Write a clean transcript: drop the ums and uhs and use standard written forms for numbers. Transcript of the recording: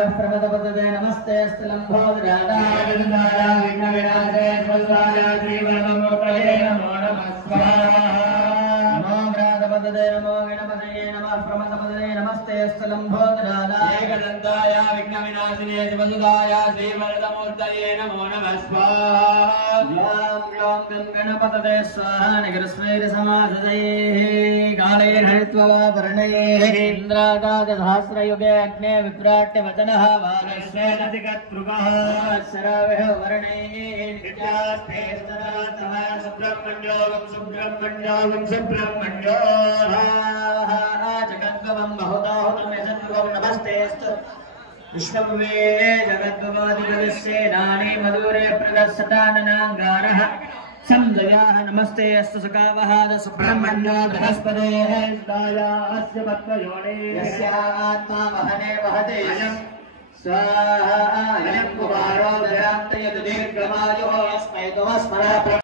नमस्ते स्थलंभोदराय विघ्नविनाशाय स्वल्पाय श्रीवरदमूर्तये नमो नमः स्वाहा नमो व्रातपदये नमो गणपतये नमः प्रमदपदये नमस्ते स्थलंभोदराय एकदन्ताय विघ्नविनाशिने शिवसुताय श्रीवरदमूर्तये नमो नमः स्वाहा ग्लौं गं गणपतये स्वाहा निगरस्वैरसमासदये काले हरित्वा वर्णये इन्द्रादादसहस्रयुगे अग्ने विप्राट्य वचनः वागश्वेनदिगत्रुगः शरवः वर्णये नित्यास्ते सदातः सुब्रह्मण्योगं सुब्रह्मण्योगं सुब्रह्मण्यो जगद्गवं बहुताहुतमेतद्गुगं नमस्तेस्तु विष्णवे जगद्गवादिगस्य नाने मधुरे प्रदर्शताननाङ्गारः संजयाः नमस्ते अस्तु सकावः सुब्रह्मण्यो बृहस्पतेः अस्य पद्मयोने यस्यात्मा वहने वहते स्वाहा कुमारो दयान्तयतु दीर्घमायुः यस्मै तमस्मरः